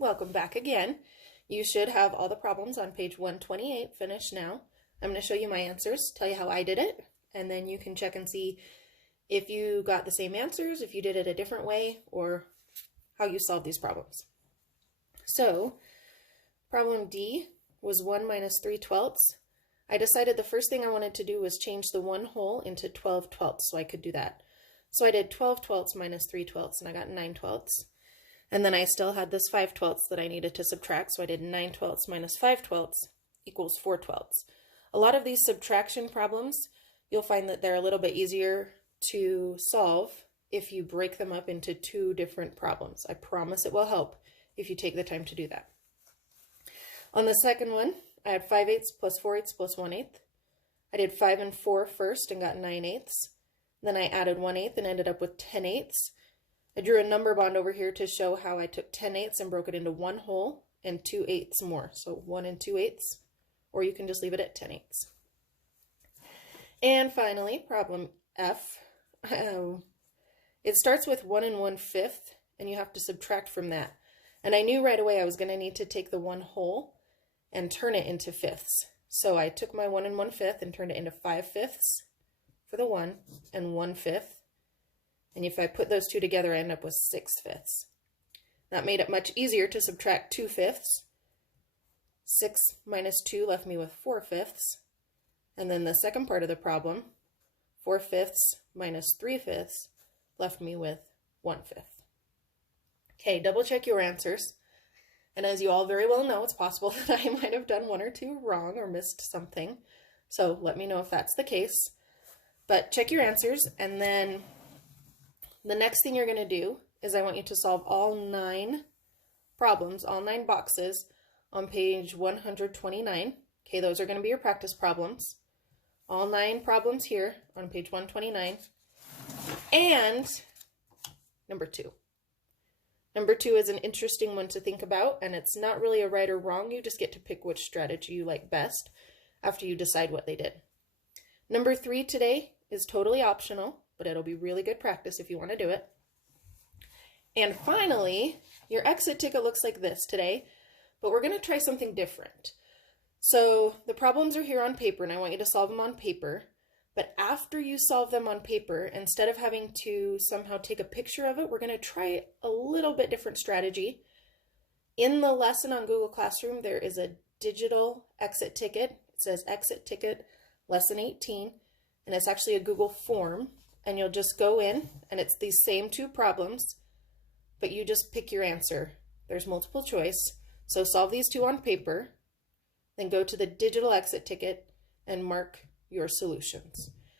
Welcome back again. You should have all the problems on page 128 finished now. I'm going to show you my answers, tell you how I did it, and then you can check and see if you got the same answers, if you did it a different way, or how you solved these problems. So, problem D was 1 minus 3/12. I decided the first thing I wanted to do was change the 1 whole into 12/12, so I could do that. So I did 12/12 minus 3/12, and I got 9/12. And then I still had this 5/12 that I needed to subtract, so I did 9/12 minus 5/12 equals 4/12. A lot of these subtraction problems, you'll find that they're a little bit easier to solve if you break them up into two different problems. I promise it will help if you take the time to do that. On the second one, I had 5/8 plus 4/8 plus 1/8. I did 5 and 4 first and got 9/8. Then I added 1/8 and ended up with 10/8. I drew a number bond over here to show how I took 10/8 and broke it into 1 whole and 2/8 more. So 1 and 2/8, or you can just leave it at 10/8. And finally, problem F. It starts with 1 and 1/5, and you have to subtract from that. And I knew right away I was going to need to take the 1 whole and turn it into fifths. So I took my 1 and 1/5 and turned it into 5/5 for the 1 and 1/5. And if I put those two together, I end up with 6/5. That made it much easier to subtract 2/5. 6 minus 2 left me with 4/5. And then the second part of the problem, 4/5 minus 3/5 left me with 1/5. Okay, double check your answers. And as you all very well know, it's possible that I might have done 1 or 2 wrong or missed something. So let me know if that's the case. But check your answers, and then the next thing you're going to do is I want you to solve all 9 problems, all 9 boxes on page 129. Okay, those are going to be your practice problems. All 9 problems here on page 129. And number 2. Number 2 is an interesting one to think about, and it's not really a right or wrong. You just get to pick which strategy you like best after you decide what they did. Number 3 today is totally optional, but it'll be really good practice if you want to do it. And finally, your exit ticket looks like this today, but we're going to try something different. So the problems are here on paper, and I want you to solve them on paper. But after you solve them on paper, instead of having to somehow take a picture of it, we're going to try a little bit different strategy. In the lesson on Google Classroom, there is a digital exit ticket. It says exit ticket lesson 18, and it's actually a Google form. And you'll just go in, and it's these same 2 problems, but you just pick your answer. There's multiple choice. So solve these 2 on paper, then go to the digital exit ticket and mark your solutions.